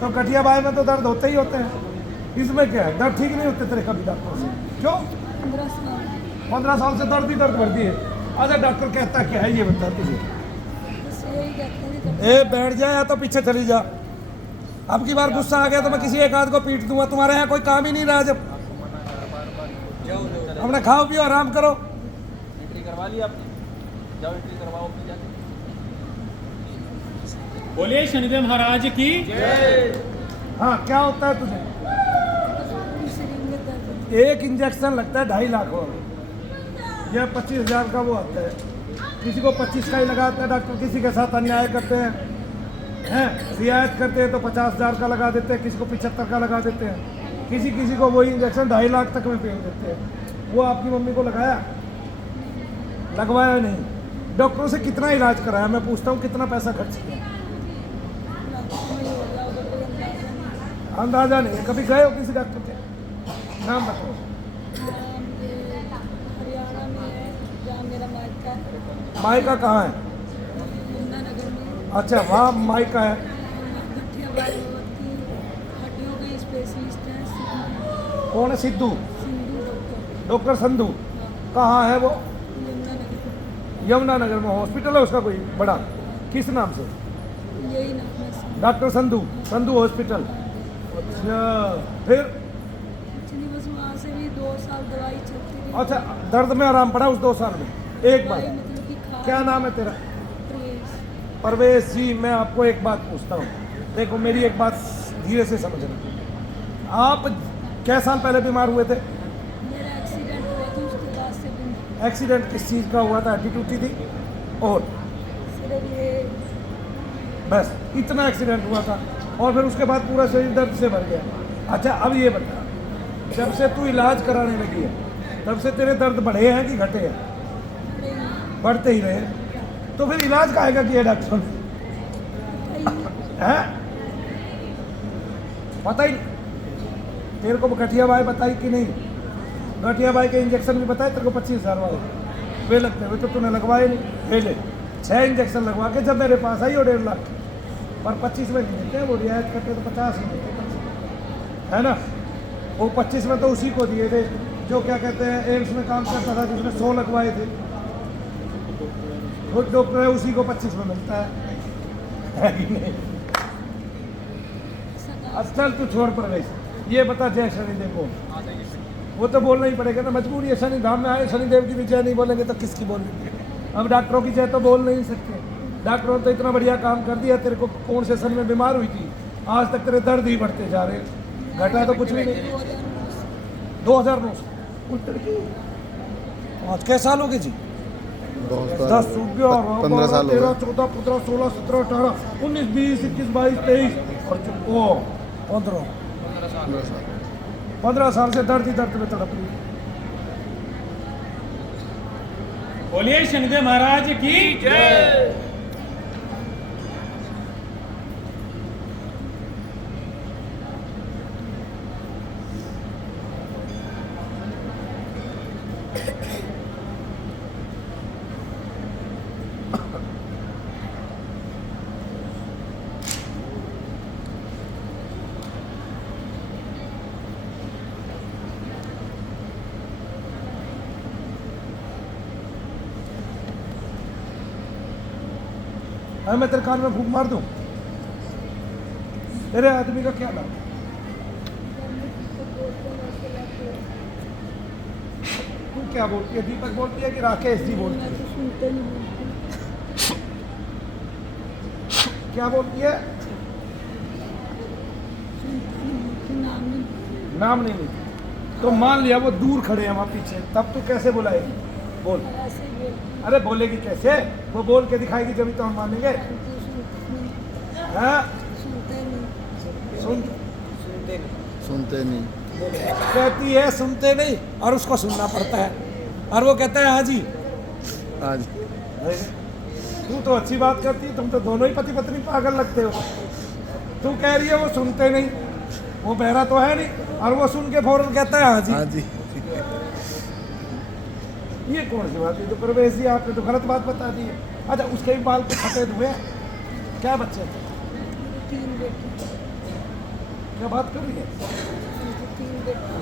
तो कटिया बाई में तो दर्द होते ही होते हैं, इसमें क्या है? दर्द ठीक नहीं होते तेरे कभी डॉक्टर से? क्यों? 15 साल से दर्द ही दर्द बढ़ती है। अच्छा डॉक्टर कहता क्या है ये बता तुझे? ए बैठ जा या तो पीछे चली जा। अब की बार गुस्सा आ गया तो मैं किसी एक आध को पीट दूंगा। तुम्हारे यहाँ कोई काम ही नहीं रहा। जब अपने खाओ पियो आराम करो। एंट्री करवा ली आपने, जाओ एंट्री करवाओ अपनी जाके। बोलिए शनिदेव महाराज की। हाँ क्या होता है तुझे? एक इंजेक्शन लगता है 2.5 लाख या 25,000 का वो आता है। किसी को 25 का ही लगाता है डॉक्टर, किसी के साथ अन्याय करते हैं रियायत करते हैं तो 50,000 का लगा देते हैं, किसी को 75 का लगा देते हैं, किसी को वही इंजेक्शन 2.5 लाख तक में फेंक देते हैं। वो आपकी मम्मी को लगवाया नहीं। डॉक्टरों से कितना इलाज कराया? मैं पूछता हूँ कितना पैसा खर्च किया? अंदाजा नहीं। कभी गए हो किसी डॉक्टर के? नाम बताओ। हरियाणा में है जहाँ मेरा मायका है। मायका कहाँ है? यमुनानगर में। अच्छा वहाँ मायका है। गठिया बाई की हड्डियों के स्पेशलिस्ट हैं। कौन है? सिद्धू? सिंधु डॉक्टर। डॉक्टर संधू। कहाँ है वो? यमुनानगर। यमुनानगर में हॉस्पिटल है उसका कोई बड़ा? किस नाम से? यही नाम है। Doctor Sandhu hospital. अच्छा फिर? एक्चुअली बस वहाँ से भी 2 साल दवाई चलती रही। अच्छा दर्द में आराम पड़ा उस 2 साल में? एक बार। दवाई मतलब कि खा। क्या नाम है तेरा? प्रेस। परवेश जी मैं आपको एक बात पूछता हूँ, देखो मेरी एक बात धीरे से समझना। आप क्या साल पहले बीमार हुए थे? मेरा एक्सीडेंट हुआ था उसके बाद से भी एक्सीडेंट किस चीज़ का हुआ था? हड्डी टूटी थी और सिर्फ ये बस इतना एक्सीडेंट हुआ था और फिर उसके बाद पूरा शरीर दर्द से भर गया। अच्छा अब ये बता, जब से तू इलाज कराने लगी है तब से तेरे दर्द बढ़े हैं कि घटे हैं? बढ़ते ही रहे। तो फिर इलाज काहेगा किया डॉक्टर ने? हैं? पता ही नहीं तेरे को? गठिया बाई बताई कि नहीं? गठिया बाई के इंजेक्शन भी बताए तेरे को 25,000 वाले वे लगते हुए तो तूने लगवाए नहीं। ले 6 इंजेक्शन लगवा के जब मेरे पास आई और 1.5 लाख पर 25 में नहीं देते, वो रियायत करते तो 50 में देते है ना। वो 25 में तो उसी को दिए थे जो क्या कहते हैं एम्स में काम करता था, जिसने 100 लगवाए थे। खुद डॉक्टर है उसी को 25 में मिलता है कि नहीं? अब चल तू छोड़ प्रवेश, ये बता जय शनिदेव को। वो तो बोलना ही पड़ेगा ना, मजबूरी है। शनि धाम में आए, शनिदेव की भी जय नहीं बोलेंगे तो किसकी बोलेंगे? अब डॉक्टरों की जय तो बोल नहीं सकते। डॉक्टरों ने तो इतना बढ़िया काम कर दिया। तेरे को कौन से सन में बीमार हुई थी? आज तक तेरे दर्द ही बढ़ते जा रहे, घटा तो कुछ भी नहीं। 2009 से आज कैसे साल हो गए जी? 10 15 साल हो 13 गए। 14 15 16 17 18 19 20 21 22 23 और 15 साल से दर्द ही दर्द में तड़प रही। बोलिए शनिदेव महाराज की जय। मैं तेरे कान में फूंक मार दूं? तेरे आदमी का क्या नाम? तू क्या बोलती है? दीपक बोलती है कि राकेश जी बोलती है? सुनते नहीं। क्या बोलती है? नाम नहीं लेती। तो मान लिया वो दूर खड़े हैं वहाँ पीछे, तब तू कैसे बुलाएगी? बोल। अरे बोलेगी कैसे? वो बोल के दिखाएगी जब तो हम मानेंगे। हाँ? सुनते नहीं। कहती है सुनते नहीं और उसको सुनना पड़ता है और वो कहता है हाँ जी। आज तू तो अच्छी बात करती है, तुम तो दोनों ही पति पत्नी पागल लगते हो। तू कह रही है वो सुनते नहीं, वो बहरा तो है नहीं और वो सुन के फौरन कहता है हाँ जी। हाँ जी। ये कौन सी बात है? तो प्रवेश जी आपने तो गलत बात बता दी है। अच्छा उसके भी बाल तो सफेद हुए? क्या बच्चे थे? क्या बात कर रही है? मुझे 3 बेटे।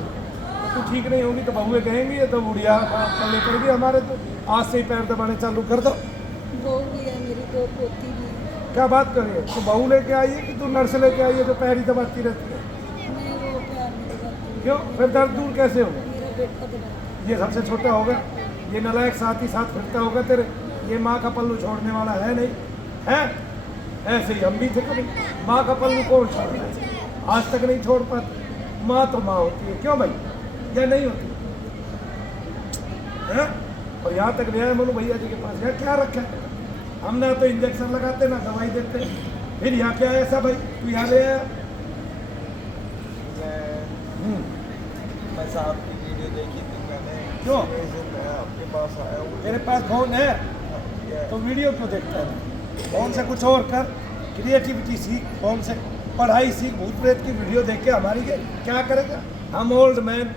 तू ठीक नहीं होगी तो बहुएं कहेंगी ये तो बुढ़िया कल लेकर गई हमारे, तो आज से ही पैर दबाने चालू कर दो। बहू भी है मेरी, 2 पोती भी है। क्या बात कर रही है? तू बहू लेके आई है कि तू नर्स लेके आई है जो पैर ही दबाती रहती है? मैं वो प्यार नहीं करती। क्यों? फिर दर्द दूर कैसे होगा? मेरा बेटा दबाता। ये सबसे छोटा होगा, ये नालायक साथ ही साथ फिरता होगा तेरे। ये माँ का पल्लू छोड़ने वाला है नहीं है? ऐसे ही हम भी थे कभी, माँ का पल्लू कौन छोड़ता है? आज तक नहीं छोड़ पाते। माँ तो माँ होती है, क्यों भाई? या नहीं होती है? और यहाँ तक गया मनु भैया जी के पास गया, क्या रखा है? हम ना तो इंजेक्शन लगाते ना दवाई देते, फिर यहाँ क्या है ऐसा भाई तू यहाँ ले आया? मैं साहब की वीडियो देखी थी मैंने, क्यों? मैं आपके पास आया हूँ। तेरे पास फोन है तो वीडियो क्यों देखता है? फोन से कुछ और कर, क्रिएटिविटी सीख, फोन से पढ़ाई सीख। भूत प्रेत की वीडियो देख के हमारी क्या करेगा? हम ओल्ड मैन,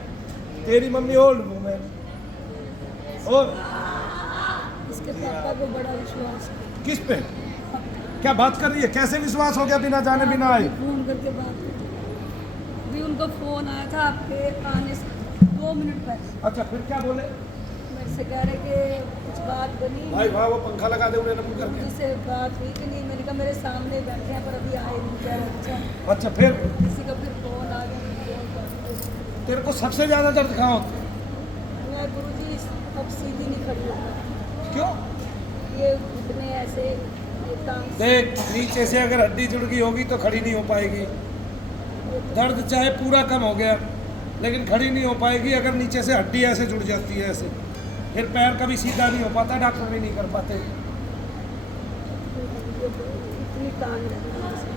तेरी मम्मी ओल्ड वूमेन। और इसके पापा को बड़ा विश्वास है। किस पे? क्या बात कर रही है? कैसे विश्वास हो गया बिना जाने बिना आए? फोन करके बात करते। अभी उनको फोन आया था आपके आने से 2 मिनट पहले। अच्छा फिर क्या बोले? मेरे से कह रहे कि कुछ बात बनी। भाई वाह, वो पंखा लगा दे उन्हें नमून करके। मुझसे बात हुई कि नहीं? मैंने कहा मेरे सामने बैठे हैं पर अभी आए नहीं। कह रहे अच्छा। अच्छा फिर किसी का फिर फोन आ गया, फोन करके। तेरे को सबसे ज्यादा दर्द कहाँ होता है? मैं गुरुजी अब सीधी नहीं खड़ी होता। क्यों? ये घुटने ऐसे, ये टांग देख, नीचे से अगर हड्डी जुड़ गई होगी तो खड़ी नहीं हो पाएगी। दर्द चाहे पूरा कम हो गया लेकिन खड़ी नहीं हो पाएगी अगर नीचे से हड्डी ऐसे जुड़ जाती है ऐसे, फिर पैर कभी सीधा नहीं हो पाता, डॉक्टर भी नहीं कर पाते। इतनी टांग रहती है ऐसे।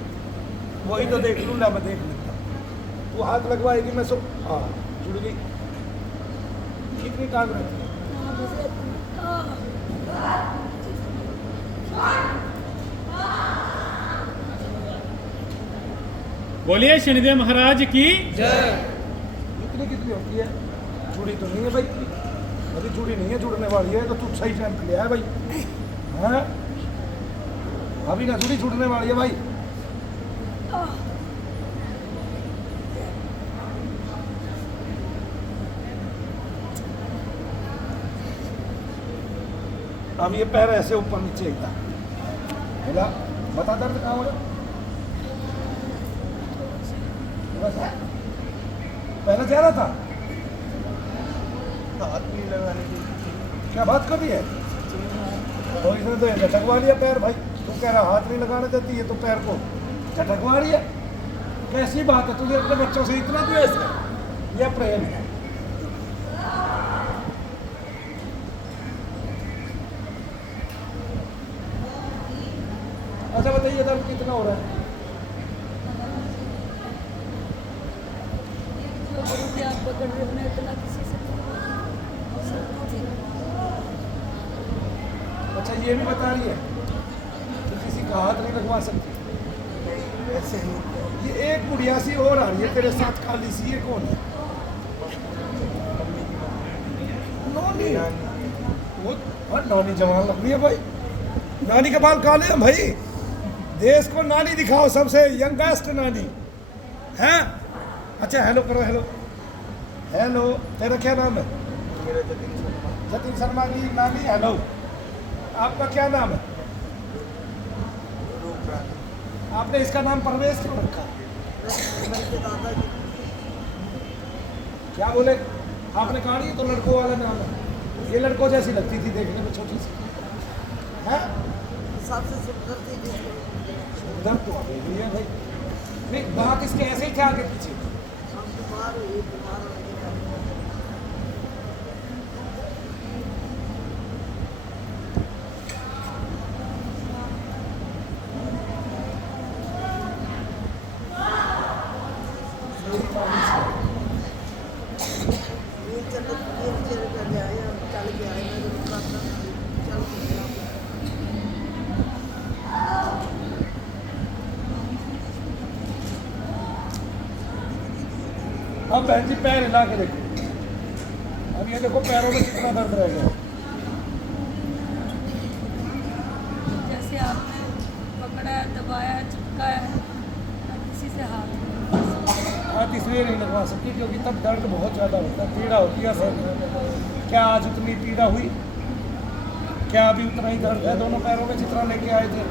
वही तो देख लूँ, मैं देख लेता। तू हाथ लगवाएगी मैं सब, हाँ जुड़ गई। कितनी टांग रहती है? हाँ, बस इतनी- आह। बोलिए शनिदेव महाराज की कितनी कितनी होती है? जुड़ी तो नहीं है भाई, अभी जुड़ी नहीं है, जुड़ने वाली है तो तू सही टाइम पे ले आया भाई। हाँ अभी ना जुड़ी, जुड़ने वाली है भाई। अब ये पैर ऐसे ऊपर नीचे एकदम हिला, बता दर्द कहाँ हो रहा? बस पहले जा रहा था, हाथ नहीं लगाने की। क्या बात कर रही है? तो इसने तो झटकवा लिया पैर भाई। तू कह रहा हाथ नहीं लगाने देती है तो पैर को झटकवा रही है? कैसी बात है? तुझे अपने बच्चों से इतना द्वेष है या प्रेम है? अच्छा बताइए दर्द कितना हो रहा है? जो गुरुजी आप पकड़ रहे हो ना, इतना किसी से अच्छा ये भी बता रही है कि किसी का हाथ नहीं लगवा सकती। ऐसे नहीं, ये एक बुढ़िया सी और आ रही है तेरे साथ काली सी, ये कौन है? नौनी। वो और नौनी जवान लग रही है भाई। नानी के बाल काले हैं भाई। देश को नानी दिखाओ, सबसे यंगेस्ट नानी है। अच्छा हेलो करो, हेलो हेलो। तेरा क्या नाम है? मेरा जतिन शर्मा। जतिन शर्मा की नानी हेलो। आपका क्या नाम है? रूप रानी। आपने इसका नाम परवेश क्यों रखा? मेरे दादा की क्या बोले? आपने कहा नहीं तो लड़कों वाला नाम है। ये लड़कों जैसी लगती थी देखने में, छोटी सी है। सबसे सुंदर थी जिसको उधर तो अभी भी है भाई। नहीं दांत इसके ऐसे ही थे आगे पीछे। हम बीमार हुए, बीमार होने के बाद व्हीलचेयर कर ले आए, हम चल के आए। मैं तो चल के गया। अब बहन जी पैर हिला के देखो। अब ये देखो पैरों में कितना दर्द रह गया। जैसे आपने पकड़ा है, दबाया, चिपकाया है, अब किसी से हाथ नहीं। शर्त इसलिए नहीं लगवा सकती क्योंकि तब दर्द बहुत ज़्यादा होता है, पीड़ा होती है सर में। क्या आज उतनी पीड़ा हुई? क्या अभी उतना ही दर्द है दोनों पैरों में जितना लेके आए थे?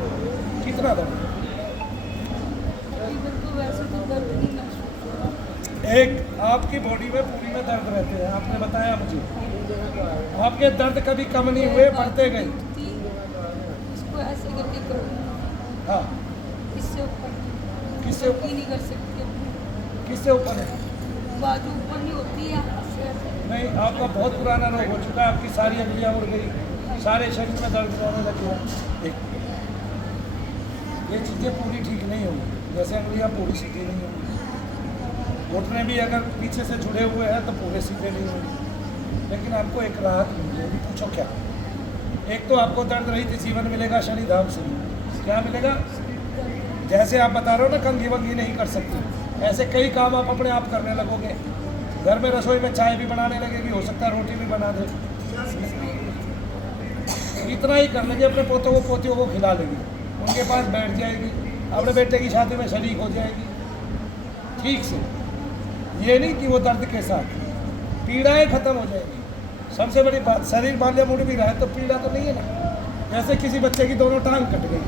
कितना दर्द? मेरे को वैसे तो दर्द नहीं महसूस हो रहा। एक आपकी बॉडी में पूरी में दर्द रहते हैं, आपने बताया मुझे। आपके दर्द कभी कम नहीं हुए, बढ़ते गए। इसको ऐसे करके करूँ, हाँ, इससे ऊपर किससे ऊपर? नहीं कर सकती, किससे ऊपर है? बाजू ऊपर नहीं होती है, ऐसे नहीं, आपका बहुत पुराना रोग हो चुका है, आपकी सारी अंगुलियां उड़ गई, सारे शरीर में दर्द रहने लगे हैं। एक ये चीज़ें पूरी ठीक नहीं होंगी, जैसे अंगुलियां पूरी सीधी नहीं होंगी। घुटने भी अगर पीछे से जुड़े हुए हैं तो पूरे सीधे नहीं होंगे। लेकिन आपको एक राहत मिलेगी, पूछो क्या? एक तो आपको दर्द रहित जीवन मिलेगा शनिधाम से। क्या मिलेगा? जैसे आप बता रहे हो ना, कंघी वंघी नहीं कर सकते, ऐसे कई काम आप अपने आप करने लगोगे। घर में रसोई में चाय भी बनाने लगेगी, हो सकता है रोटी भी बना दे। इतना ही कर लेगी, अपने पोतों को पोतियों को खिला लेगी, उनके पास बैठ जाएगी, अपने बेटे की शादी में शरीक हो जाएगी ठीक से। ये नहीं कि वो दर्द के साथ, पीड़ाएँ खत्म हो जाएगी। सबसे बड़ी बात, शरीर मान लिया मुड़ भी रहा है तो पीड़ा तो नहीं है ना। जैसे किसी बच्चे की दोनों टांग कट गई,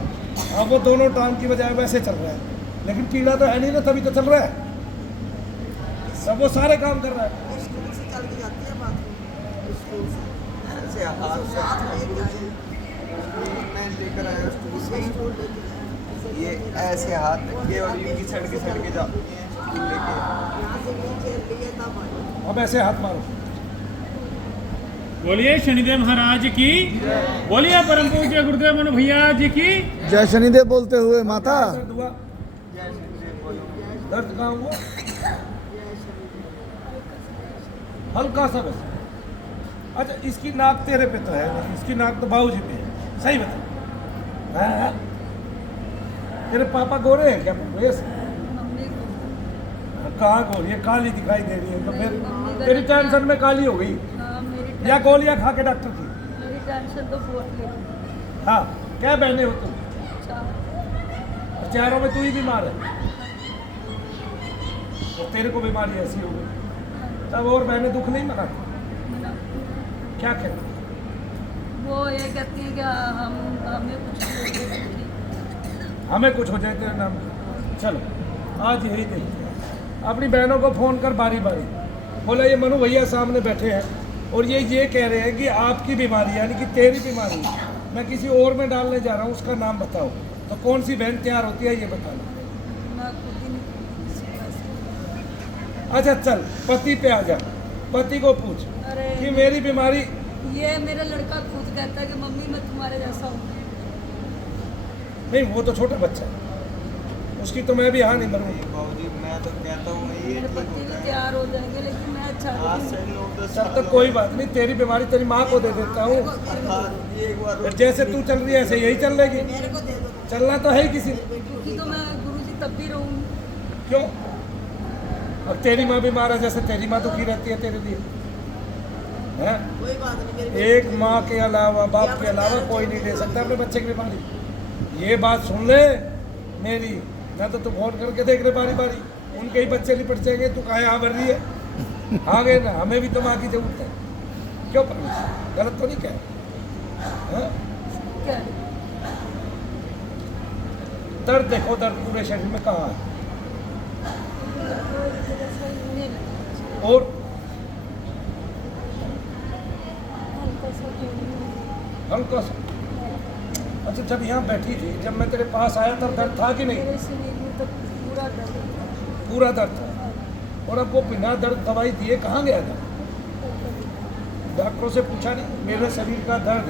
अब वो दोनों टांग की बजाय वैसे चल रहा है, लेकिन पीड़ा तो है नहीं ना, तभी तो चल रहा है। सब वो सारे काम कर रहा है। स्कूल से चल के जाती है बाथरूम, स्कूल से ऐसे हाथ से साथ लेके आए, मैं लेकर आया स्कूल से। स्कूल लेके ये ऐसे हाथ के और यूं सड़ के जाती हैं स्कूल लेके। यहाँ से नीचे लिए तब आए। अब ऐसे हाथ मारो। बोलिए शनिदेव महाराज की, बोलिए परम पूज्य गुरुदेव मनु भैया जी की। जय शनिदेव बोलते हुए माता। दर्द हुआ? दर्द कहाँ हुआ? हल्का सा बस। अच्छा, इसकी नाक तेरे पे तो है नहीं, इसकी नाक तो बाबूजी पे है, सही बता। हाँ? तेरे पापा गोरे हैं क्या? मम्मी को कहाँ गोरी है? काली दिखाई दे रही है, तो फिर तेरी टेंशन में काली हो गई हाँ, मेरी या गोलियां खा के डॉक्टर की? मेरी टेंशन तो बहुत लेती हाँ, क्या बहने हो तुम? है। और चारों में तू ही बीमार है, और तेरे को बीमारी ऐसी हो गई, तब और बहनें दुख नहीं मनाती? क्या कहते? वो ये कहती है कि हमें कुछ नहीं होगा। हमें कुछ हो जाए तेरे नाम। चलो आज यही देखते हैं, अपनी बहनों को फ़ोन कर बारी बारी, बोला ये मनु भैया सामने बैठे हैं और ये कह रहे हैं कि आपकी बीमारी यानी कि तेरी बीमारी मैं किसी और में डालने जा रहा हूँ, उसका नाम बताओ। तो कौन सी बहन तैयार होती है ये बता लो। मैं खुद ही नहीं किसी पास। अच्छा चल, पति पे आ जा, पति को पूछ अरे कि मेरी बीमारी। ये मेरा लड़का खुद कहता है कि मम्मी मैं तुम्हारे जैसा हूँ। नहीं, वो तो छोटा बच्चा है, उसकी तो मैं भी हाँ नहीं मरूंगी। बाबूजी मैं तो कहता हूँ ये मेरे ठीक पति भी होता है। तैयार हो जाएंगे, लेकिन मैं अच्छा आज नहीं से हूँ। 9-10 चल तो कोई बात नहीं, तेरी बीमारी तेरी माँ को दे देता हूँ, एक बार जैसे तू चल रही है ऐसे यही चल रहेगी। मेरे को दे दो। चलना तो है ही किसी ने, क्योंकि तो मैं गुरुजी तब भी रहूँगी। क्यों? अब तेरी माँ बीमार है, जैसे तेरी माँ दुखी रहती है तेरे लिए, हैं? कोई बात नहीं, मेरी एक माँ के अलावा, बाप के अलावा कोई नहीं ले सकता अपने बच्चे की बीमारी। ये बात सुन ले मेरी, ना तो तू फोन करके देख रहे बारी बारी, उनके ही बच्चे निपट जाएंगे, तू कहाँ यहाँ भर रही है? आ गए ना, हमें भी तो माँ की जरूरत है। क्यों परमेश, गलत तो नहीं क्या? हाँ? क्या दर्द देखो, दर्द पूरे शरीर में कहाँ है? और हल्का सा। अच्छा, जब यहाँ बैठी थी, जब मैं तेरे पास आया तब दर्द था कि नहीं? मेरे शरीर में तो पूरा दर्द था। पूरा दर्द था। और अब वो बिना दर्द दवाई दिए कहाँ गया था? डॉक्टरों से पूछा नहीं? मेरे शरीर का दर्द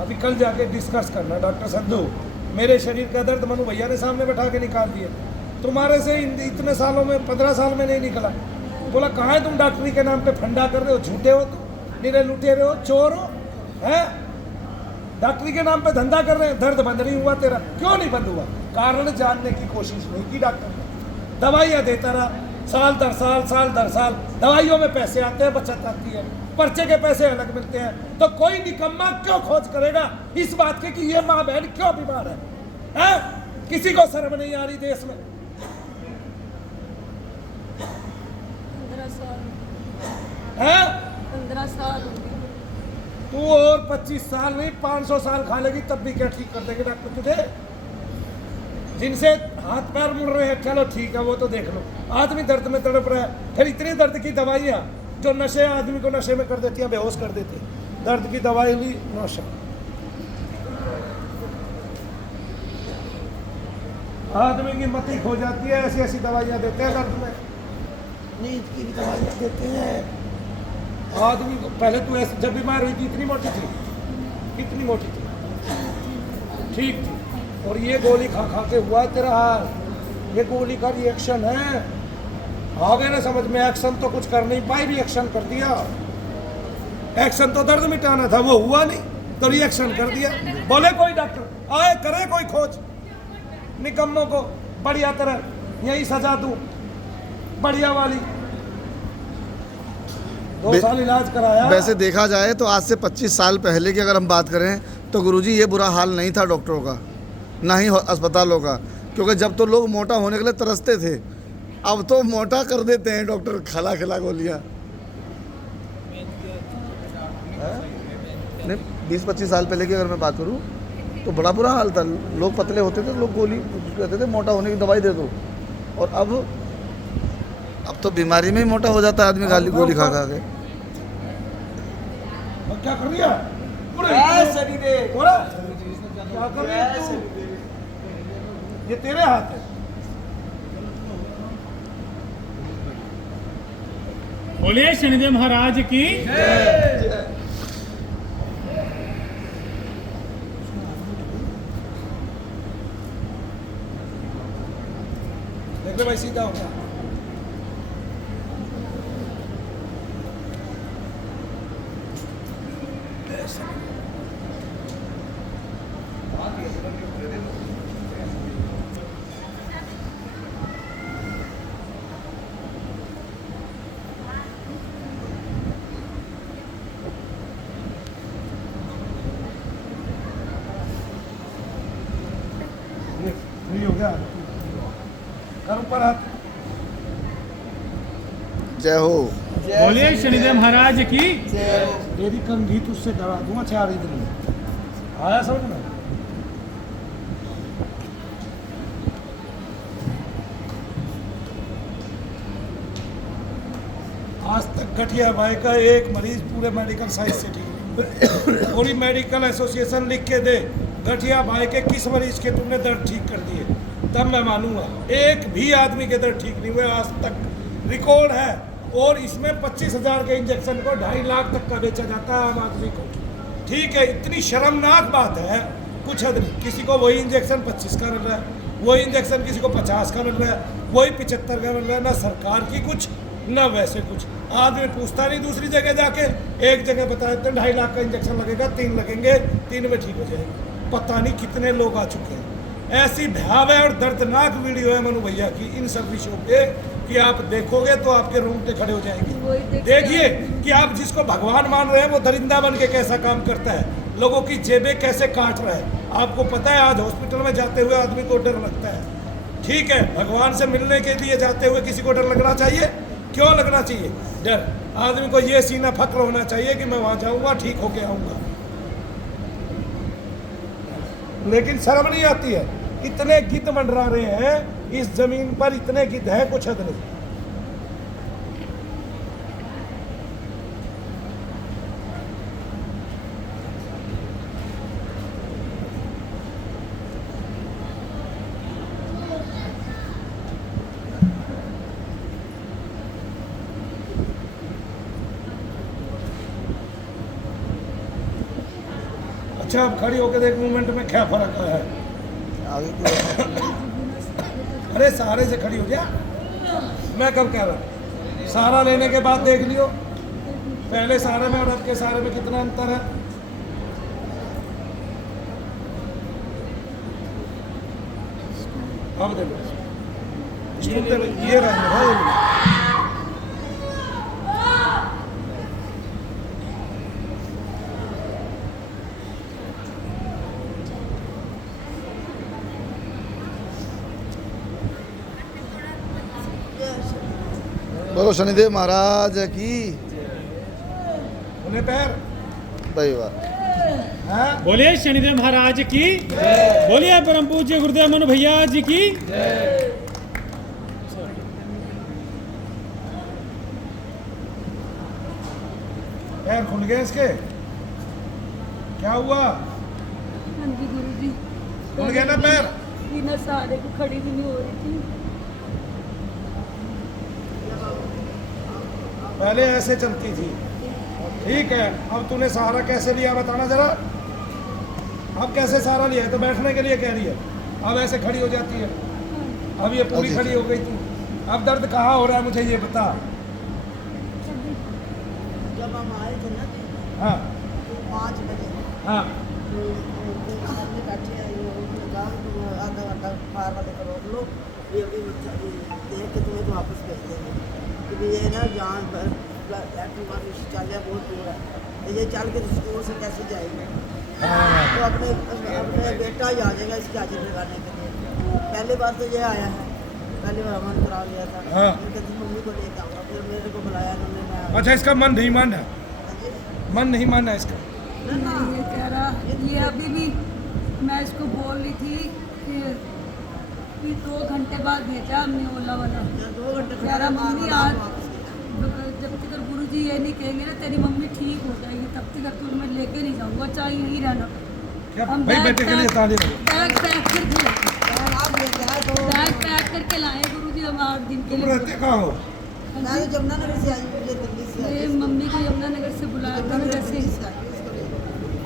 अभी कल जाके डिस्कस करना डॉक्टर संधू, मेरे शरीर का दर्द मनु भैया ने सामने बैठा के निकाल दिया, तुम्हारे से इतने सालों में 15 साल में नहीं निकला। बोला कहाँ है तुम डॉक्टरी के नाम पे फंडा कर रहे हो, झूठे हो तुम, निरे लुटेरे हो, चोर हो, हैं? डॉक्टरी के नाम पे धंधा कर रहे हैं, दर्द बंद नहीं हुआ तेरा। क्यों नहीं बंद हुआ? कारण जानने की कोशिश नहीं की डॉक्टर ने, दवाइयाँ देता रहा, साल दर साल दवाइयों में पैसे आते हैं, बचत आती है, पर्चे के पैसे अलग मिलते हैं। तो कोई निकम्मा क्यों खोज करेगा इस बात के कि ये माँ बहन क्यों बीमार है? किसी को शर्म नहीं आ रही देश में? साल हो गए। तू और 25 साल नहीं 500 साल खा लेगी तब भी क्या ठीक कर देंगे डॉक्टर तुझे। जिनसे हाथ पैर मुड़ रहे हैं चलो ठीक है वो तो देख लो, आदमी दर्द में तड़प रहा है, फिर इतनी दर्द की दवाइयाँ जो नशे आदमी को नशे में कर देती हैं, बेहोश कर देती हैं। दर्द की दवाई ली नशा, आदमी की मति खो जाती है। ऐसी ऐसी दवाइयाँ देते हैं दर्द में, नींद की भी दवाइयाँ देते हैं आदमी को। पहले तू ऐसे जब बीमार हुई थी इतनी मोटी थी, कितनी मोटी थी, ठीक थी, और ये गोली खा खा के हुआ है तेरा हाल। ये गोली का रिएक्शन है, आ गए ना समझ में। एक्शन तो कुछ कर नहीं पाई, रिएक्शन कर दिया। एक्शन तो दर्द मिटाना था, वो हुआ नहीं तो रिएक्शन कर दिया। बोले कोई डॉक्टर आए करे कोई खोज, निकम्मों को बढ़िया तरह यही सजा दूं बढ़िया वाली। 2 साल इलाज कराया। वैसे देखा जाए तो आज से 25 साल पहले की अगर हम बात करें तो गुरुजी ये बुरा हाल नहीं था डॉक्टरों का, ना ही अस्पतालों का, क्योंकि जब तो लोग मोटा होने के लिए तरसते थे, अब तो मोटा कर देते हैं डॉक्टर खिला खिला गोलियाँ। नहीं 20-25 साल पहले की अगर मैं बात करूँ तो बड़ा बुरा हाल था। लोग पतले होते थे, लोग गोली कहते थे मोटा होने की दवाई दे दो, और अब तो बीमारी में ही मोटा हो जाता है आदमी खाली गोली खा खा के। अब क्या कर रही है? शनिदेव बोला क्या कर रही है तू? ये तेरे हाथ है। बोलिए शनिदेव महाराज की। देख ले भाई सीधा हो गया। फ्री हो गया, कर ऊपर हाथ। जय हो। बोलिए शनिदेव महाराज की। मेरी कंघी तुझसे दवा दूंगा 4 दिन में, आया समझ में? आज तक गठिया भाई का एक मरीज पूरे मेडिकल साइंस से ठीक नहीं। पूरी मेडिकल एसोसिएशन लिख के दे गठिया भाई के किस मरीज के तुमने दर्द ठीक कर दिए, तब मैं मानूंगा। एक भी आदमी के दर्द ठीक नहीं हुए आज तक, रिकॉर्ड है। और इसमें 25,000 के इंजेक्शन को 2.5 लाख तक का बेचा जाता है आम आदमी को। ठीक है, इतनी शर्मनाक बात है, कुछ हद नहीं। किसी को वही इंजेक्शन 25 का मिल रहा है, वही इंजेक्शन किसी को 50 का मिल रहा है, वही 75 का मिल रहा है। ना सरकार की कुछ, ना वैसे कुछ। आदमी पूछता नहीं दूसरी जगह जाके, एक जगह बता देते हैं 2.5 लाख का इंजेक्शन लगेगा, 3 लगेंगे, 3 में ठीक हो जाएगा। पता नहीं कितने लोग आ चुके हैं। ऐसी भयावह और दर्दनाक वीडियो है मनु भैया की इन सब विषयों पे कि आप देखोगे तो आपके रोंगटे खड़े हो जाएंगे। देखिए कि आप जिसको भगवान मान रहे हैं वो दरिंदा बन के कैसा काम करता है, लोगों की जेबें कैसे काट रहा है। आपको पता है आज हॉस्पिटल में जाते हुए आदमी को डर लगता है। ठीक है, भगवान से मिलने के लिए जाते हुए किसी को डर लगना चाहिए? क्यों लगना चाहिए डर? आदमी को ये सीना फक्र होना चाहिए कि मैं वहाँ जाऊँगा, ठीक होके आऊँगा। लेकिन शर्म नहीं आती है। इतने गिद्ध मंडरा रहे हैं इस जमीन पर, इतने गिद्ध है कुछ हद नहीं। अच्छा अब खड़ी होकर देख मूवमेंट में क्या फर्क है। आगे की अरे सहारे से खड़ी हो जा। मैं कब कह रहा, सहारा लेने के बाद देख लियो पहले सहारे में और अब के सहारे में कितना अंतर है। अब देखो ये रहा। बोलो शनिदेव महाराज की। बोले पैर सही बात। हाँ बोलिए शनिदेव महाराज की, बोलिए परम पूज्य गुरुदेव मनु भैया जी की। पैर खुल गए इसके, क्या हुआ? हाँ जी गुरुजी। खुल गया ना पैर? बिना सहारे को खड़ी भी नहीं हो रही थी। पहले ऐसे चलती थी, ठीक है। अब तूने सहारा कैसे लिया बताना जरा। अब कैसे सहारा लिया है? तो बैठने के लिए कह रही है, अब ऐसे खड़ी हो जाती है। अब ये पूरी खड़ी हो गई तू। अब दर्द कहाँ हो रहा है मुझे ये बता। जब हम आए थे ना हाँ 5 बजे हाँ तो सामने बैठे हैं, उन्होंने कहा कि तुम आधा घंटा फायर वाले को रोक लो, ये अभी देख के तुम्हें तो वापस भेज देंगे, क्योंकि ये ना जहाँ एक्टिवा शौचालय बहुत दूर है, तो ये चल के स्कूल से कैसे जाएंगे। तो अपने बेटा ही आ जाएगा इसकी हाजिर लगाने के लिए। पहली बार तो ये आया है, पहली बार हमने करा लिया था। हाँ। तो मम्मी को लेकर आऊँगा, फिर मेरे को बुलाया उन्होंने। मैं अच्छा, इसका मन नहीं माना, मन नहीं माना इसका। नहीं, ये कह रहा, ये अभी भी मैं इसको बोल रही थी कि 2 घंटे बाद भेजा हमने ओला वाला। 2 घंटे कह रहा मम्मी आज जब तक गुरुजी ये नहीं कहेंगे ना तेरी मम्मी ठीक हो जाएगी, तब तक तुम मैं लेके नहीं जाऊंगा, चाहे यहीं रहना। क्या हम भाई बेटे के लिए ताली बजाओ। बैग पैक करके आप लेके आए तो बैग पैक करके लाए गुरुजी हम 8 दिन के तुम लिए। रहते कहाँ हो? मैं तो जमुनानगर से आई हूँ, ये दिल्ली से आई मेरी मम्मी को यमुनानगर से बुलाया था ना, जैसे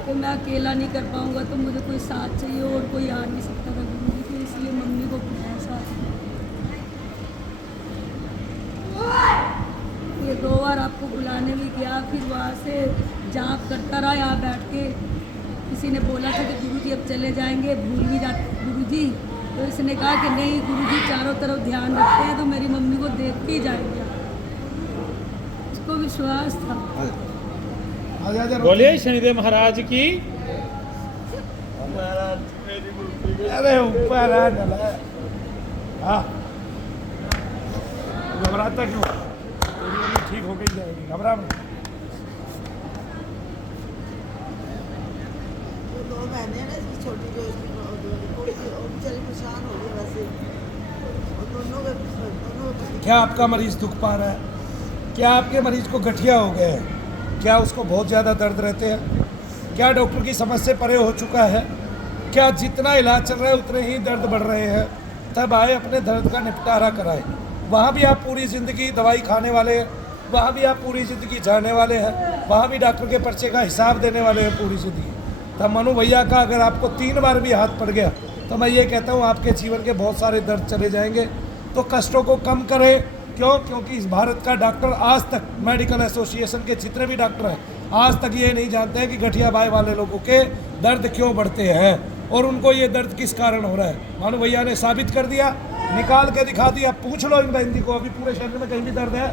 कि मैं अकेला नहीं कर पाऊंगा तो मुझे कोई साथ चाहिए और कोई आ नहीं सकता था गुरुजी, तो इसलिए मम्मी को बुलाया साथ में। ये 2 बार आपको बुलाने भी गया, फिर वहाँ से जाप करता रहा यहाँ बैठ के। किसी ने बोला था कि गुरुजी अब चले जाएंगे, भूल भी जाते गुरुजी, तो इसने कहा कि नहीं गुरुजी चारों तरफ ध्यान रखते हैं तो मेरी मम्मी को देख के ही जाएंगे। उसको विश्वास था। आजा जरा। बोलिए शनिदेव महाराज की। अरे ऊपर आ डला। हाँ घबराता क्यों? तेरी मम्मी ठीक हो गई जाएगी, घबरा मत। 2 महीने ना इसकी छोटी जो इसकी वो बेचारी परेशान हो गई वैसे। और दोनों क्या आपका मरीज दुख पा रहा है? क्या आपके मरीज को गठिया हो गए हैं? क्या उसको बहुत ज़्यादा दर्द रहते हैं? क्या डॉक्टर की समझ से परे हो चुका है? क्या जितना इलाज चल रहा है उतने ही दर्द बढ़ रहे हैं? तब आए अपने दर्द का निपटारा कराए। वहाँ भी आप पूरी ज़िंदगी दवाई खाने वाले हैं, वहाँ भी आप पूरी ज़िंदगी जाने वाले हैं, वहाँ भी डॉक्टर के पर्चे का हिसाब देने वाले हैं पूरी ज़िंदगी। तब मनु भैया का अगर आपको 3 बार भी हाथ पड़ गया तो मैं ये कहता हूँ आपके जीवन के बहुत सारे दर्द चले जाएंगे। तो कष्टों को कम करें। क्यों? क्योंकि इस भारत का डॉक्टर आज तक, मेडिकल एसोसिएशन के जितने भी डॉक्टर हैं, आज तक ये नहीं जानते हैं कि गठिया बाई वाले लोगों के दर्द क्यों बढ़ते हैं और उनको ये दर्द किस कारण हो रहा है। मनु भैया ने साबित कर दिया, निकाल के दिखा दिया। पूछ लो इन बहन जी को, अभी पूरे शरीर में कहीं भी दर्द है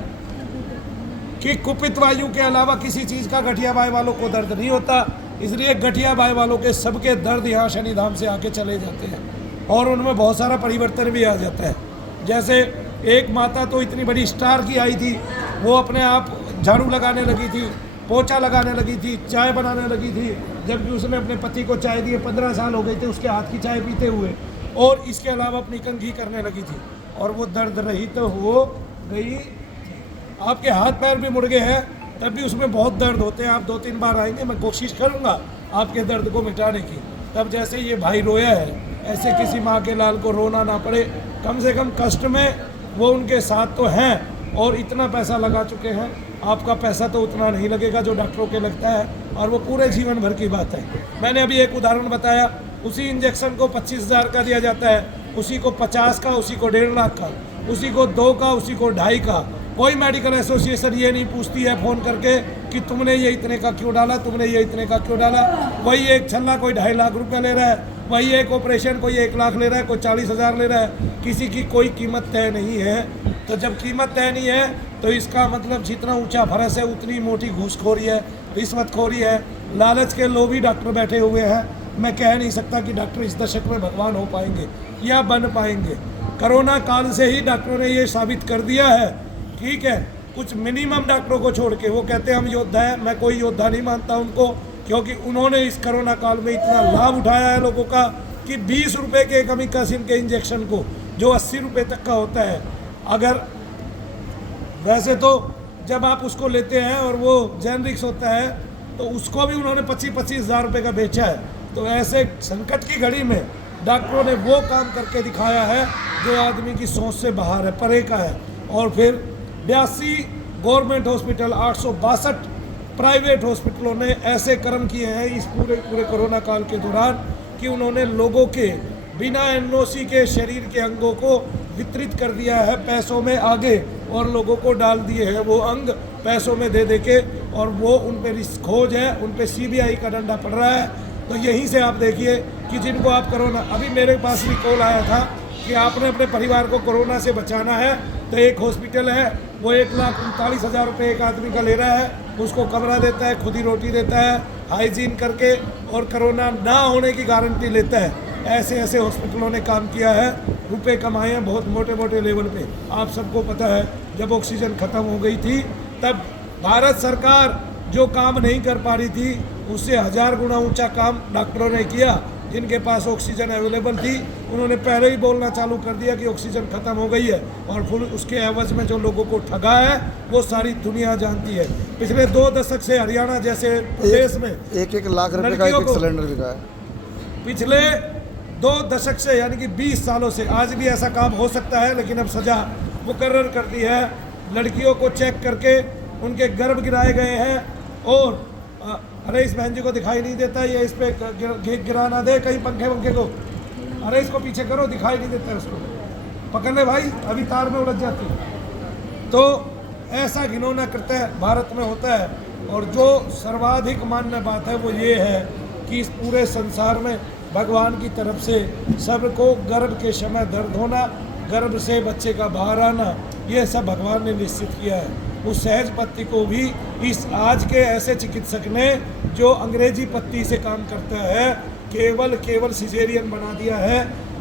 कि कुपित वायु के अलावा किसी चीज़ का गठिया बाई वालों को दर्द नहीं होता। इसलिए गठिया बाई वालों के सबके दर्द यहाँ शनिधाम से आके चले जाते हैं और उनमें बहुत सारा परिवर्तन भी आ जाता है। जैसे एक माता तो इतनी बड़ी स्टार की आई थी, वो अपने आप झाड़ू लगाने लगी थी, पोछा लगाने लगी थी, चाय बनाने लगी थी, जबकि उसने अपने पति को चाय दिए 15 साल हो गए थे उसके हाथ की चाय पीते हुए, और इसके अलावा अपनी कंघी करने लगी थी और वो दर्द रहित तो हो गई। आपके हाथ पैर भी मुड़ गए हैं तब भी उसमें बहुत दर्द होते हैं। आप 2-3 बार आएंगे, मैं कोशिश करूँगा आपके दर्द को मिटाने की। तब जैसे ये भाई रोया है, ऐसे किसी माँ के लाल को रोना ना पड़े। कम से कम कष्ट में वो उनके साथ तो हैं और इतना पैसा लगा चुके हैं। आपका पैसा तो उतना नहीं लगेगा जो डॉक्टरों के लगता है, और वो पूरे जीवन भर की बात है। मैंने अभी एक उदाहरण बताया, उसी इंजेक्शन को 25,000 का दिया जाता है, उसी को 50 का, उसी को 1.5 लाख का, उसी को 2 का, उसी को 2.5 का। कोई मेडिकल एसोसिएशन ये नहीं पूछती है फ़ोन करके कि तुमने ये इतने का क्यों डाला, तुमने ये इतने का क्यों डाला। वही एक छल्ला कोई 2.5 लाख रुपये ले रहा है, वही एक ऑपरेशन कोई 1 लाख ले रहा है, कोई 40,000 ले रहा है। किसी की कोई कीमत तय नहीं है। तो जब कीमत तय नहीं है तो इसका मतलब जितना ऊंचा फरस है उतनी मोटी घूसखोरी है, रिश्वतखोरी है, लालच के लोभी डॉक्टर बैठे हुए हैं। मैं कह नहीं सकता कि डॉक्टर इस दशक में भगवान हो पाएंगे या बन पाएंगे। कोरोना काल से ही डॉक्टरों ने ये साबित कर दिया है, ठीक है। कुछ मिनिमम डॉक्टरों को छोड़ के, वो कहते हैं हम योद्धा हैं, मैं कोई योद्धा नहीं मानता उनको, क्योंकि उन्होंने इस कोरोना काल में इतना लाभ उठाया है लोगों का कि 20 रुपए के एक अमिकासिन के इंजेक्शन को जो 80 रुपए तक का होता है, अगर वैसे तो जब आप उसको लेते हैं और वो जेनरिक्स होता है तो उसको भी उन्होंने 25-25 हज़ार रुपये का बेचा है। तो ऐसे संकट की घड़ी में डॉक्टरों ने वो काम करके दिखाया है जो आदमी की सोच से बाहर है, परे का है। और फिर 82 गवर्नमेंट हॉस्पिटल, 862 प्राइवेट हॉस्पिटलों ने ऐसे कर्म किए हैं इस पूरे कोरोना काल के दौरान कि उन्होंने लोगों के बिना एनओसी के शरीर के अंगों को वितरित कर दिया है पैसों में आगे, और लोगों को डाल दिए हैं वो अंग पैसों में दे के, और वो उन पे खोज है, उन पे सीबीआई का डंडा पड़ रहा है। तो यहीं से आप देखिए कि जिनको आप कोरोना, अभी मेरे पास भी कॉल आया था कि आपने अपने परिवार को कोरोना से बचाना है, तो एक हॉस्पिटल है वो 1,39,000 रुपये एक आदमी का ले रहा है, उसको कमरा देता है, खुद ही रोटी देता है, हाइजीन करके, और कोरोना ना होने की गारंटी लेता है। ऐसे ऐसे हॉस्पिटलों ने काम किया है, रुपए कमाए हैं बहुत मोटे मोटे लेवल पे। आप सबको पता है जब ऑक्सीजन ख़त्म हो गई थी तब भारत सरकार जो काम नहीं कर पा रही थी उससे 1000 गुना ऊंचा काम डॉक्टरों ने किया। जिनके पास ऑक्सीजन अवेलेबल थी उन्होंने पहले ही बोलना चालू कर दिया कि ऑक्सीजन ख़त्म हो गई है, और फिर उसके एवज में जो लोगों को ठगा है वो सारी दुनिया जानती है। पिछले 2 दशक से हरियाणा जैसे प्रदेश में 1 लाख रुपए का एक सिलेंडर बिका है। पिछले 2 दशक से यानी कि 20 सालों से, आज भी ऐसा काम हो सकता है लेकिन अब सज़ा मुकर्रर कर दी है। लड़कियों को चेक करके उनके गर्भ गिराए गए हैं, और अरे इस बहन जी को दिखाई नहीं देता, ये इस पे गिराना दे कहीं पंखे को, अरे इसको पीछे करो, दिखाई नहीं देता उसको, पकड़ ले भाई, अभी तार में उलझ जाती है। तो ऐसा घिनौना करता है भारत में होता है। और जो सर्वाधिक मान्य बात है वो ये है कि इस पूरे संसार में भगवान की तरफ से सबको गर्भ के समय दर्द होना, गर्भ से बच्चे का बाहर आना, ये सब भगवान ने निश्चित किया है। उस सहज पत्ती को भी इस आज के ऐसे चिकित्सक ने जो अंग्रेजी पत्ती से काम करता है केवल सिजेरियन बना दिया है।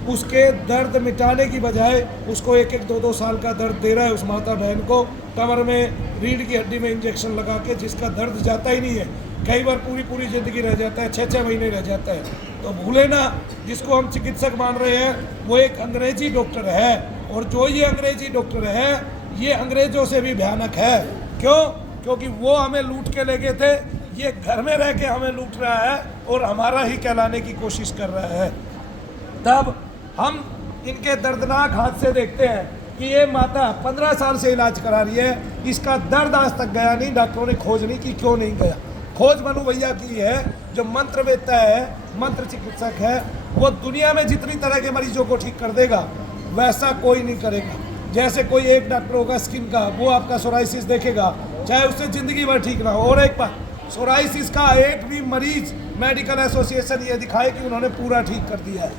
उसके दर्द मिटाने की बजाय उसको 1-1, 2-2 साल का दर्द दे रहा है उस माता बहन को, कमर में रीढ़ की हड्डी में इंजेक्शन लगा के, जिसका दर्द जाता ही नहीं है। कई बार पूरी ज़िंदगी रह जाता है, 6-6 महीने रह जाता है। तो भूले ना, जिसको हम चिकित्सक मान रहे हैं वो एक अंग्रेजी डॉक्टर है, और जो ये अंग्रेजी डॉक्टर है ये अंग्रेजों से भी भयानक है। क्यों? क्योंकि वो हमें लूट के ले गए थे, ये घर में रह के हमें लूट रहा है और हमारा ही कहलाने की कोशिश कर रहा है। तब हम इनके दर्दनाक हादसे देखते हैं कि ये माता 15 साल से इलाज करा रही है, इसका दर्द आज तक गया नहीं। डॉक्टरों ने खोज नहीं की, क्यों नहीं गया? खोज मनु भैया की है जो मंत्र वेदता है, मंत्र चिकित्सक है। वो दुनिया में जितनी तरह के मरीजों को ठीक कर देगा वैसा कोई नहीं करेगा। जैसे कोई एक डॉक्टर होगा स्किन का, वो आपका सोराइसिस देखेगा चाहे उससे ज़िंदगी भर ठीक ना हो। और एक बार सोराइसिस का एक भी मरीज मेडिकल एसोसिएशन ये दिखाए कि उन्होंने पूरा ठीक कर दिया है,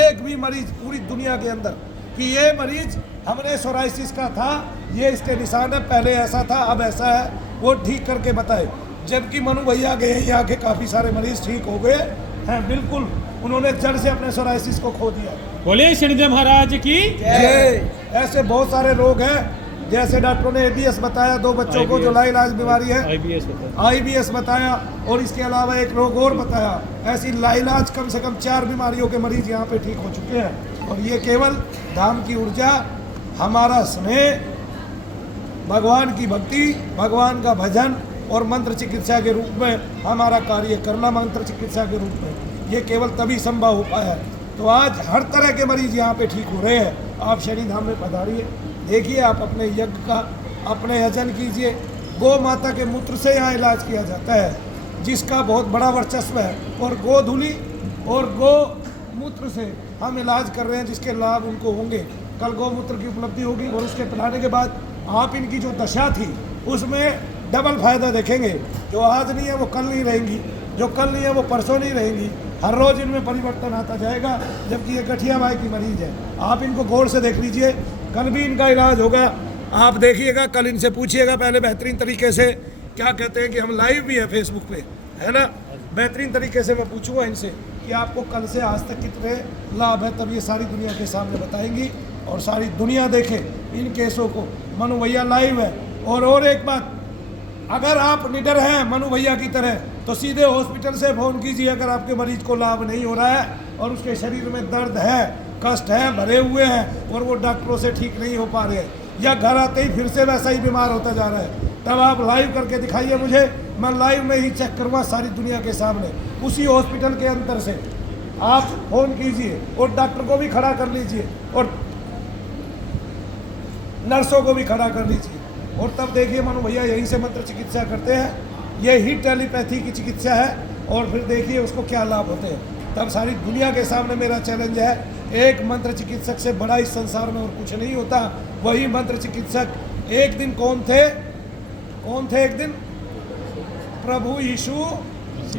एक भी मरीज पूरी दुनिया के अंदर कि ये मरीज हमने सोराइसिस का था, ये इसके निशान है, पहले ऐसा था अब ऐसा है, वो ठीक करके बताए। जबकि मनु भैया गए यहाँ के काफ़ी सारे मरीज ठीक हो गए हैं, बिल्कुल उन्होंने जड़ से अपने सोराइसिस को खो दिया। बोलिए शनिदेव महाराज की जय। ऐसे बहुत सारे रोग हैं, जैसे डॉक्टरों ने ABS बताया 2 बच्चों को जो लाइलाज बीमारी है, IBS बताया, और इसके अलावा एक रोग और बताया। ऐसी लाइलाज कम से कम 4 बीमारियों के मरीज यहाँ पे ठीक हो चुके हैं। और ये केवल धाम की ऊर्जा, हमारा स्नेह, भगवान की भक्ति, भगवान का भजन और मंत्र चिकित्सा के रूप में हमारा कार्य करना, मंत्र चिकित्सा के रूप में, ये केवल तभी संभव हो पाया है। तो आज हर तरह के मरीज यहाँ पे ठीक हो रहे हैं। आप शनि धाम में पधारिए, देखिए, आप अपने यज्ञ का अपने यजन कीजिए। गौ माता के मूत्र से यहाँ इलाज किया जाता है, जिसका बहुत बड़ा वर्चस्व है, और गोधूलि और गो मूत्र से हम इलाज कर रहे हैं, जिसके लाभ उनको होंगे। कल गौमूत्र की उपलब्धि होगी और उसके पिलाने के बाद आप इनकी जो दशा थी उसमें डबल फायदा देखेंगे। जो आज नहीं है वो कल नहीं रहेंगी, जो कल नहीं है वो परसों नहीं रहेंगी। हर रोज़ इनमें परिवर्तन आता जाएगा। जबकि ये गठिया माई की मरीज है, आप इनको गौर से देख लीजिए, कल भी इनका इलाज होगा। आप देखिएगा, कल इनसे पूछिएगा पहले बेहतरीन तरीके से। क्या कहते हैं कि हम लाइव भी है फेसबुक पे, है ना। बेहतरीन तरीके से मैं पूछूंगा इनसे कि आपको कल से आज तक कितने लाभ है, तब ये सारी दुनिया के सामने बताएंगी और सारी दुनिया देखे इन केसों को। मनु भैया लाइव है और एक बात, अगर आप निडर हैं मनु भैया की तरह तो सीधे हॉस्पिटल से फ़ोन कीजिए अगर आपके मरीज को लाभ नहीं हो रहा है और उसके शरीर में दर्द है, कष्ट है, भरे हुए हैं और वो डॉक्टरों से ठीक नहीं हो पा रहे हैं, या घर आते ही फिर से वैसा ही बीमार होता जा रहा है, तब आप लाइव करके दिखाइए मुझे, मैं लाइव में ही चेक करूँगा सारी दुनिया के सामने। उसी हॉस्पिटल के अंदर से आप फ़ोन कीजिए और डॉक्टर को भी खड़ा कर लीजिए और नर्सों को भी खड़ा कर लीजिए, और तब देखिए मनु भैया यहीं से मंत्र चिकित्सा करते हैं, ये ही टेलीपैथी की चिकित्सा है, और फिर देखिए उसको क्या लाभ होते हैं। तब सारी दुनिया के सामने मेरा चैलेंज है, एक मंत्र चिकित्सक से बड़ा इस संसार में और कुछ नहीं होता। वही मंत्र चिकित्सक एक दिन कौन थे एक दिन? प्रभु यीशु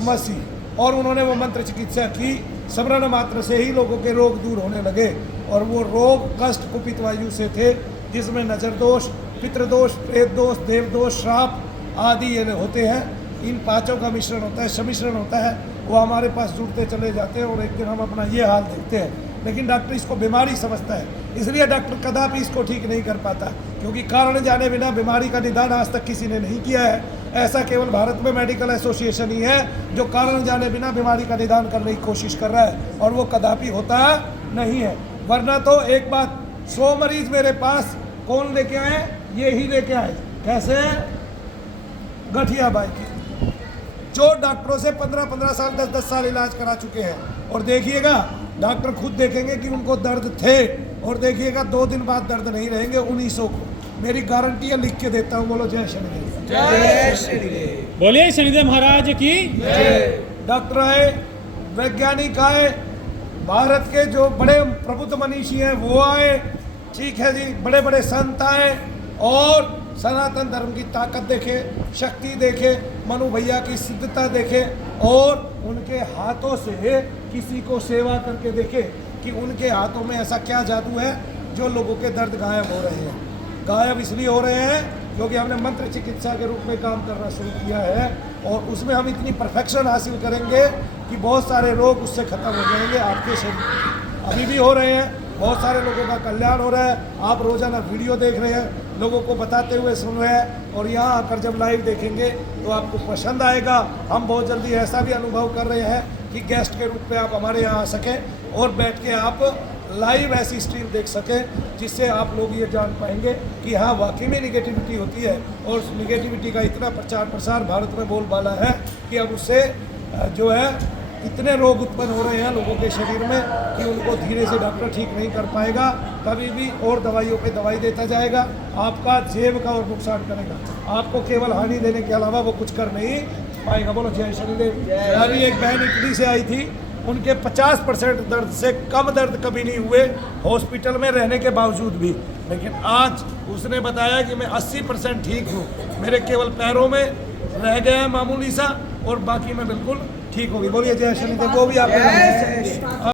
मसीह। और उन्होंने वो मंत्र चिकित्सा की, स्मरण मात्र से ही लोगों के रोग दूर होने लगे, और वो रोग कष्ट कुपित वायु से थे, जिसमें नजर दोष, पितृदोष, प्रेत दोष, देव दोष, श्राप आदि ये होते हैं। इन पांचों का मिश्रण होता है, सम्मिश्रण होता है, वो हमारे पास जुड़ते चले जाते हैं और एक दिन हम अपना ये हाल देखते हैं। लेकिन डॉक्टर इसको बीमारी समझता है, इसलिए डॉक्टर कदापि इसको ठीक नहीं कर पाता, क्योंकि कारण जाने बिना बीमारी का निदान आज तक किसी ने नहीं किया है। ऐसा केवल भारत में मेडिकल एसोसिएशन ही है जो कारण जाने बिना बीमारी का निदान करने की कोशिश कर रहा है, और वो कदापि होता नहीं है। वरना तो एक बात, 100 मरीज मेरे पास कौन लेके आए? ये ही लेके आए। कैसे? गठिया बाई की, जो डॉक्टरों से 15-15 साल 10-10 साल इलाज करा चुके हैं, और देखिएगा डॉक्टर खुद देखेंगे कि उनको दर्द थे, और देखिएगा 2 दिन बाद दर्द नहीं रहेंगे 1900 को। मेरी गारंटी है, लिख के देता हूँ। बोलो जय शनिदेव। जय श्री बोलिए शनिदेव महाराज की। डॉक्टर आए, वैज्ञानिक आए, भारत के जो बड़े प्रबुद्ध मनीषी हैं वो आए, ठीक है जी, बड़े बड़े संत आए, और सनातन धर्म की ताकत देखे, शक्ति देखे, मनु भैया की सिद्धता देखे, और उनके हाथों से किसी को सेवा करके देखे कि उनके हाथों में ऐसा क्या जादू है जो लोगों के दर्द गायब हो रहे हैं। गायब इसलिए हो रहे हैं क्योंकि हमने मंत्र चिकित्सा के रूप में काम करना शुरू किया है, और उसमें हम इतनी परफेक्शन हासिल करेंगे कि बहुत सारे रोग उससे ख़त्म हो जाएंगे आपके शरीर। अभी भी हो रहे हैं, बहुत सारे लोगों का कल्याण हो रहा है। आप रोज़ाना वीडियो देख रहे हैं, लोगों को बताते हुए सुन रहे हैं, और यहाँ आकर जब लाइव देखेंगे तो आपको पसंद आएगा। हम बहुत जल्दी ऐसा भी अनुभव कर रहे हैं कि गेस्ट के रूप में आप हमारे यहाँ आ सकें और बैठ के आप लाइव ऐसी स्ट्रीम देख सकें, जिससे आप लोग ये जान पाएंगे कि हाँ वाकई में निगेटिविटी होती है, और उस निगेटिविटी का इतना प्रचार प्रसार भारत में बोलबाला है कि अब उससे जो है इतने रोग उत्पन्न हो रहे हैं लोगों के शरीर में कि उनको धीरे से डॉक्टर ठीक नहीं कर पाएगा, कभी भी और दवाइयों पे दवाई देता जाएगा, आपका जेब का और नुकसान करेगा, आपको केवल हानि देने के अलावा वो कुछ कर नहीं पाएगा। बोलो जय शनिदेव। अभी एक बहन इटली से आई थी, उनके 50% दर्द से कम दर्द कभी नहीं हुए हॉस्पिटल में रहने के बावजूद भी, लेकिन आज उसने बताया कि मैं 80% ठीक हूँ, मेरे केवल पैरों में रह गया है मामूली सा, और बाकी मैं बिल्कुल ठीक होगी। बोलिए जय शनिदेव। वो भी आप